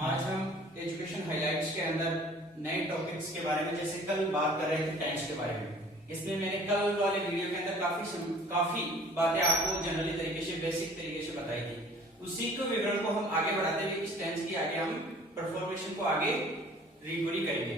आज हम education highlights के अंदर नए टॉपिक्स के बारे में, जैसे कल बात कर रहे थे टेंस के बारे में, इसमें मैंने कल वाले वीडियो के अंदर काफी बातें आपको जनरली तरीके से, बेसिक तरीके से बताई थी। उसी को विवरण को हम आगे बढ़ाते हुए इस टेंस की आगे हम परफॉर्मेशन को आगे रिकॉर्ड करेंगे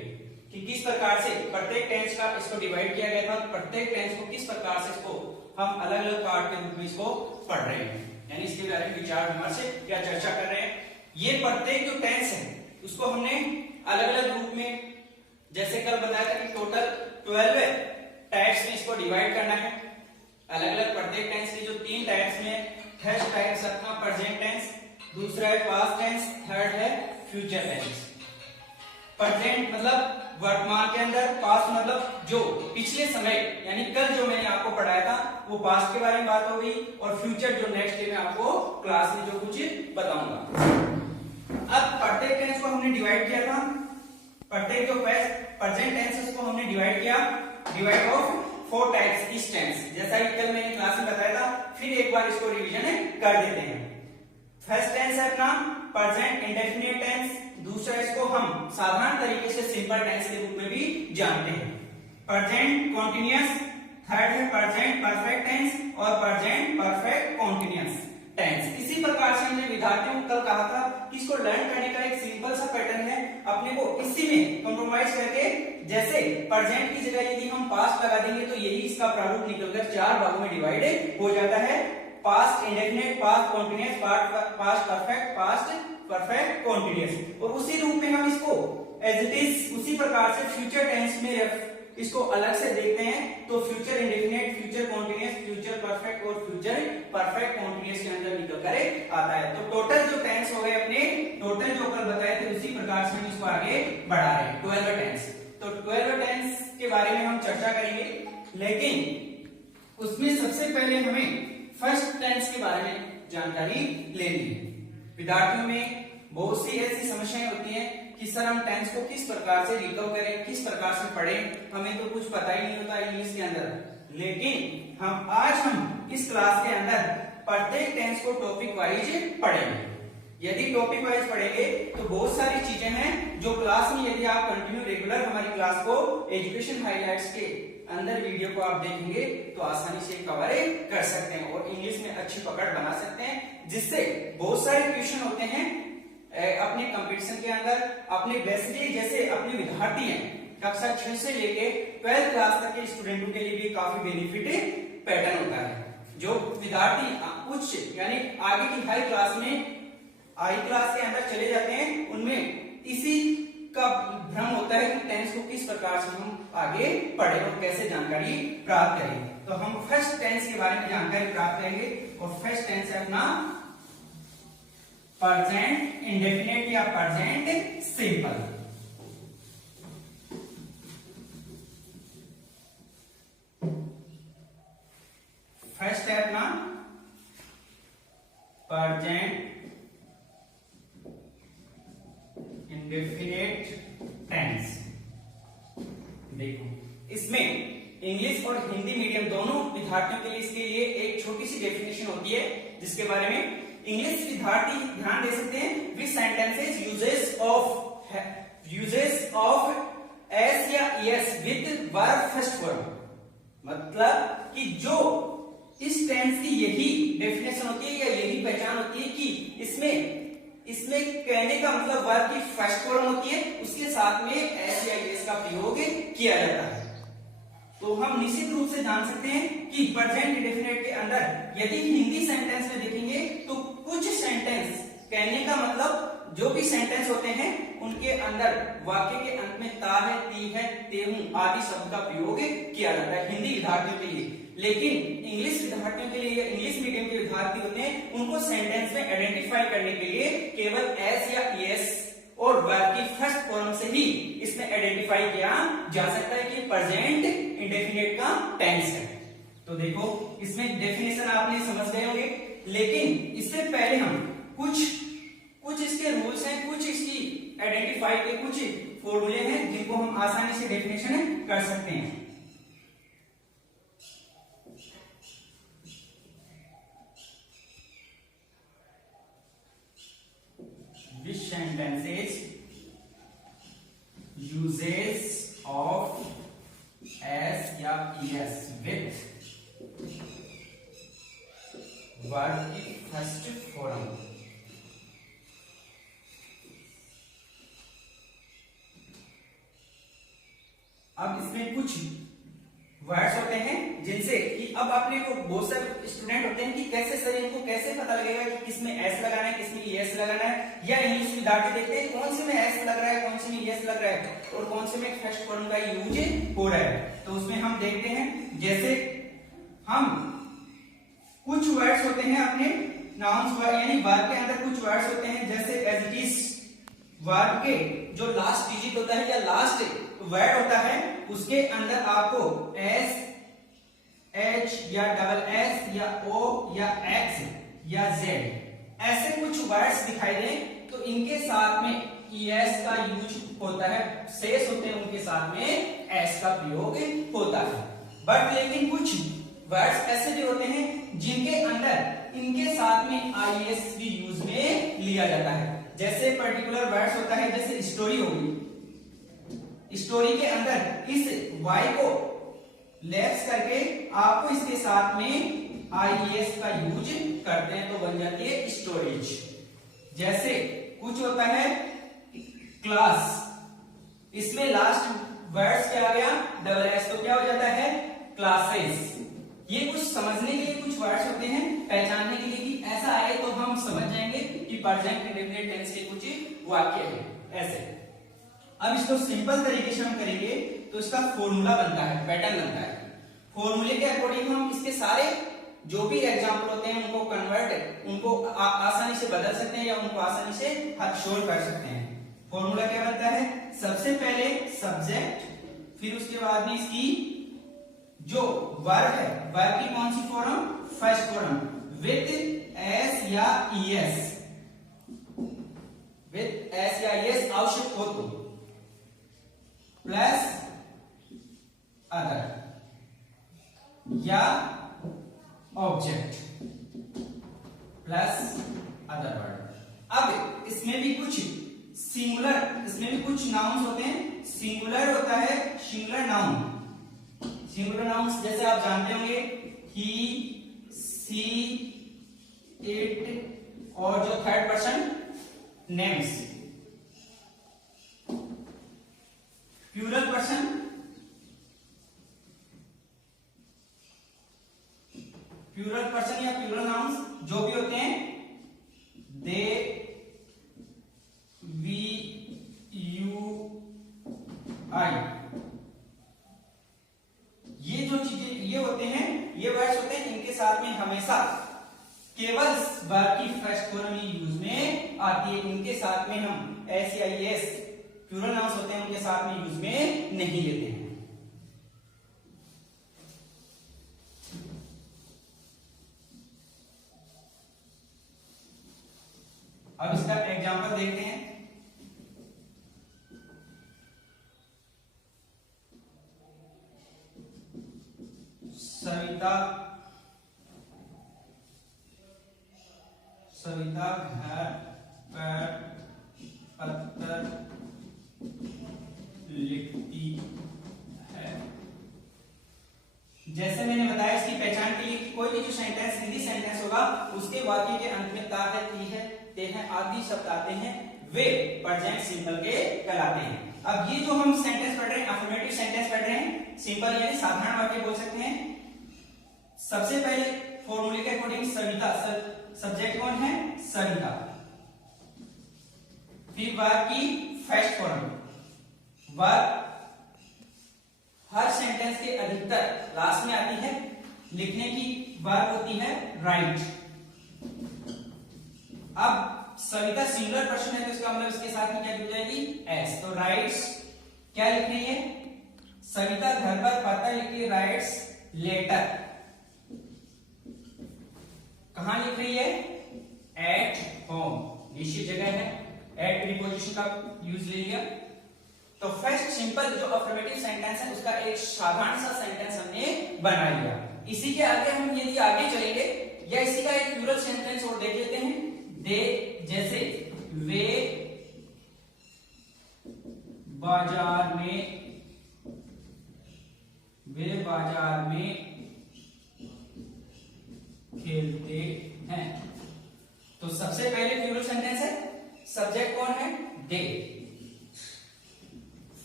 कि किस प्रकार से प्रत्येक टेंस का इसको डिवाइड किया गया था, प्रत्येक टेंस को किस प्रकार से इसको हम अलग अलग पार्ट के रूप में इसको पढ़ रहे हैं, यानी इसके बारे में विचार विमर्श या चर्चा कर रहे हैं। ये प्रत्येक जो टेंस है उसको हमने अलग अलग रूप में, जैसे कल बताया था कि टोटल 12 टाइप्स में इसको डिवाइड करना है। अलग अलग प्रत्येक टेंस के जो 3 टाइप्स में, फर्स्ट टाइप अपना प्रेजेंट टेंस, दूसरा है पास्ट टेंस, थर्ड है फ्यूचर टेंस। प्रेजेंट मतलब वर्तमान के अंदर, पास्ट मतलब जो पिछले समय, यानी कल जो मैंने आपको पढ़ाया था वो पास्ट के बारे में बात हो गई, और फ्यूचर जो नेक्स्ट डे में आपको क्लास में जो कुछ बताऊंगा। अब प्रत्येक टेंस को हमने डिवाइड किया था, प्रत्येक जो प्रेजेंट टेंस है उसको हमने डिवाइड किया, डिवाइड ऑफ 4 टाइप्स इस टेंस, जैसा कि कल मैंने क्लास में बताया था। फिर एक बार इसको रिवीजन कर देते हैं। फर्स्ट टेंस है अपना प्रेजेंट इंडेफिनिट टेंस, दूसरा इसको हम साधारण तरीके से सिंपल टेंस के रूप में भी जानते हैं, प्रेजेंट कॉन्टिन्यूअस, थर्ड है प्रेजेंट परफेक्ट टेंस और प्रेजेंट परफेक्ट कॉन्टिन्यूअस टेंस। इसी प्रकार से हमने विद्यार्थियों को कल कहा था कि इसको लर्न करने का एक सिंपल सा पैटर्न है, अपने को इसी में कॉम्प्रोमाइज करके, जैसे प्रेजेंट की जगह यदि हम पास्ट लगा देंगे तो यही इसका प्रारूप निकलकर 4 भागों में डिवाइड हो जाता है, past indefinite, past continuous, past perfect, past perfect continuous. और उसी रूप में हम इसको एज इट इज उसी प्रकार से फ्यूचर टेंस में इसको अलग से देखते हैं, तो future indefinite, future continuous, future perfect और फ्यूचर परफेक्ट कॉन्टिन्यूअस के अंदर निकल कर आता है। तो टोटल जो टेंस हो गए अपने, टोटल जो कल बताए थे उसी प्रकार से हम इसको आगे बढ़ा रहे हैं, 12 टेंस। तो 12 टेंस के बारे में हम चर्चा करेंगे, लेकिन उसमें सबसे पहले हमें फर्स्ट टेंस के बारे में जानकारी लेनी है। विद्यार्थियों में बहुत सी ऐसी समस्याएं होती हैं कि सर हम टेंस को किस प्रकार से रिकवर करें, किस प्रकार से पढ़ें, हमें तो कुछ पता ही नहीं होता इंग्लिश के अंदर। लेकिन आज हम इस क्लास के अंदर प्रत्येक टेंस को टॉपिक वाइज पढ़ेंगे। यदि टॉपिक वाइज पढ़ेंगे तो बहुत सारी चीजें हैं जो क्लास में, यदि आप कंटिन्यू रेगुलर हमारी क्लास को एजुकेशन हाइलाइट्स के अंदर वीडियो को आप देखेंगे तो आसानी से कवर कर सकते हैं और इंग्लिश में अच्छी पकड़ बना सकते हैं, जिससे बहुत सारे क्वेश्चन होते हैं अपने कंपटीशन के अंदर, अपने बेसिकली जैसे अपने विद्यार्थी हैं कक्षा 6 से लेके 12th क्लास तक के स्टूडेंटों के लिए भी काफी बेनिफिट पैटर्न होता है। जो विद्यार्थी उच्च यानी आगे की हाई क्लास में, हाई क्लास के अंदर चले जाते हैं, उनमें इसी का भ्रम होता है कि टेंस को किस प्रकार से हम आगे पढ़े और कैसे जानकारी प्राप्त करें। तो हम फर्स्ट टेंस के बारे में जानकारी प्राप्त करेंगे, और फर्स्ट टेंस है अपना प्रेजेंट इंडेफिनिट या प्रेजेंट सिंपल। फर्स्ट है अपना प्रेजेंट इंडेफिनिट टेंस। देखो, इसमें इंग्लिश और हिंदी मीडियम दोनों विद्यार्थियों के लिए इसके लिए एक छोटी सी डेफिनेशन होती है, जिसके बारे में इंग्लिश विद्यार्थी ध्यान दे सकते हैं। विच सेंटेंसेस यूजेस ऑफ एस या S with verb first form, मतलब कि जो इस टेंस की यही डेफिनेशन होती है या यही पहचान होती है कि इसमें कहने का मतलब वर्ब की फर्स्ट फॉर्म होती है, उसके साथ में एस या एस का प्रयोग किया जाता है। तो हम निश्चित रूप से जान सकते हैं कि प्रेजेंट इंडेफिनिट के अंदर यदि हिंदी सेंटेंस में देखेंगे तो कुछ सेंटेंस कहने का मतलब जो भी सेंटेंस होते हैं उनके अंदर वाक्य के अंत में ता है, ती है, ते हूं आदि शब्द का प्रयोग किया जाता है हिंदी विद्यार्थियों के लिए। लेकिन इंग्लिश विद्यार्थियों के लिए, इंग्लिश मीडियम के विद्यार्थी होते हैं, उनको सेंटेंस में आइडेंटिफाई करने के लिए केवल एस या एस और वर्ब की फर्स्ट फॉर्म से ही इसमें आइडेंटिफाई किया जा सकता है कि प्रेजेंट इंडेफिनिट का टेंस है। तो देखो, इसमें डेफिनेशन आपने समझ गए होंगे, लेकिन इससे पहले हम कुछ इसके रूल्स हैं, कुछ इसकी आइडेंटिफाई के कुछ फॉर्मूले हैं जिनको हम आसानी से डेफिनेशन कर सकते हैं। which sentences वर्ड की फर्स्ट फॉर्म। अब इसमें कुछ वर्ड्स होते हैं जिनसे कि अब अपने को बहुत सारे स्टूडेंट होते हैं कि कैसे सर इनको कैसे पता लगेगा कि किसमें एस लगाना है, किसमें एस लगाना है, या इंग्लिश विद्यार्थी देखते हैं कौन से में एस लग रहा है, कौन से में एस लग रहा है और कौन से में फर्स्ट फॉर्म का यूज हो रहा है। तो उसमें हम देखते हैं, जैसे हम कुछ वर्ड्स होते हैं अपने नाउन्स वर्ड यानी वर्ब के अंदर कुछ वर्ड्स होते हैं, जैसे एज इट इज वर्ब के जो लास्ट डिजिट होता है या लास्ट वर्ड होता है उसके अंदर आपको एस, एच या डबल एस या ओ या एक्स या जेड ऐसे कुछ वर्ड्स दिखाई दें तो इनके साथ में एस का यूज होता है, शेष होते हैं उनके साथ में एस का प्रयोग होता है। बट लेकिन कुछ वर्ड्स ऐसे भी होते हैं जिनके अंदर इनके साथ में आईएस भी यूज में लिया जाता है। जैसे पर्टिकुलर वर्ड्स होता है, जैसे स्टोरी होगी, स्टोरी के अंदर इस वाई को लेफ्ट करके आपको इसके साथ में आईएस का यूज करते हैं तो बन जाती है स्टोरेज। जैसे कुछ होता है क्लास, इसमें लास्ट वर्ड्स क्या आ गया डबल एस, तो क्या हो जाता है क्लासेस। ये कुछ समझने के लिए कुछ वर्ड्स होते हैं, पहचानने के लिए कि ऐसा आए तो हम समझ जाएंगे कि प्रेजेंट इंडेफिनिट टेंस के कुछ वाक्य है ऐसे। अब इसको सिंपल तरीके से हम करेंगे तो इसका फॉर्मूला बनता है, पैटर्न बनता है। फॉर्मूले के अकॉर्डिंग हम इसके सारे जो भी एग्जाम्पल होते हैं उनको कन्वर्ट उनको आसानी से बदल सकते हैं या उनको आसानी से शोर कर सकते हैं। फॉर्मूला क्या बनता है, सबसे पहले सब्जेक्ट, फिर उसके बाद में इसकी जो वर्ब है, वर्ब की कौन सी form, first form with S या ईएस, विद एस या ईएस आवश्यक हो तो, प्लस अदर या ऑब्जेक्ट प्लस अदर वर्ड। अब इसमें भी कुछ सिंगुलर, इसमें भी कुछ नाउन्स होते हैं। सिंगुलर होता है सिंगुलर नाउन, सिंगुलर नाउन्स जैसे आप जानते होंगे ही, सी, इट और जो third person names. Plural person, plural person या प्लूरल नाउन्स जो भी होते हैं, दे, वी, यू, आई, ये जो चीजें ये होते हैं, ये वर्ड्स होते हैं, इनके साथ में हमेशा केवल वर्ब की फर्स्ट फॉर्म ही यूज में आती है। इनके साथ में हम एस या एस प्लूरल नाउन्स होते हैं उनके साथ में यूज में नहीं लेते हैं। अब इसका एग्जांपल देखते हैं। सविता, सविता घर पर पत्र लिखती है। जैसे मैंने बताया इसकी पहचान के लिए कि कोई भी जो सेंटेंस हिंदी सेंटेंस होगा उसके वाक्य के अंत में ता है, ती है, ते हैं आदि शब्द आते हैं, वे प्रेजेंट सिंपल के कहलाते हैं। अब ये जो हम सेंटेंस पढ़ रहे हैं, अफर्मेटिव सेंटेंस पढ़ रहे हैं, सिंपल यानी साधारण वाक्य बोल सकते हैं। सबसे पहले फॉर्मूले के अकॉर्डिंग सविता, सब्जेक्ट कौन है सविता, फिर वर्ब की फर्स्ट फॉर्म, वर्ब हर सेंटेंस के अधिकतर लास्ट में आती है, लिखने की वर्ब होती है राइट। अब सविता सिंगुलर पर्सन है तो इसका मतलब इसके साथ में क्या जुड़ जाएगी एस, तो राइट्स क्या लिख रही है, सविता घर पर पत्र लिख रही है, राइट्स लेटर। कहां लिख रही है, एट होम, निश्चित जगह है, एट प्रीपोजिशन का यूज ले लिया। तो फर्स्ट सिंपल जो अफर्मेटिव सेंटेंस है उसका एक साधारण सा सेंटेंस हमने बना लिया। इसी के आगे हम यदि आगे चलेंगे या इसी का एक प्लूरल सेंटेंस और देख लेते हैं। दे, जैसे वे बाजार में, वे बाजार में खेलते हैं। तो सबसे पहले प्लूरल सेंटेंस है, सब्जेक्ट कौन है, दे।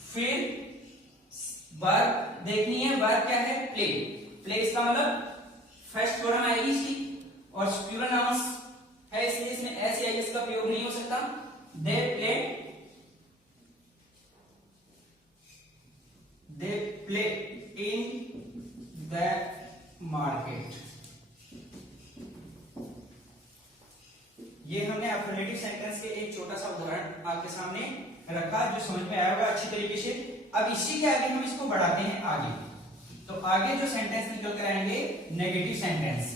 फिर वर्ब देखनी है, वर्ब क्या है, प्ले। प्ले इसका मतलब फर्स्ट फॉर्म आएगी इसकी, और प्लूरल नाउन है इसलिए इसमें एस या एस का प्रयोग नहीं हो सकता। They play in the market. ये हमने अफर्मेटिव सेंटेंस के एक छोटा सा उदाहरण आपके सामने रखा जो समझ में आया होगा अच्छी तरीके से। अब इसी के आगे हम इसको बढ़ाते हैं आगे। तो आगे जो सेंटेंस निकल कर आएंगे नेगेटिव सेंटेंस।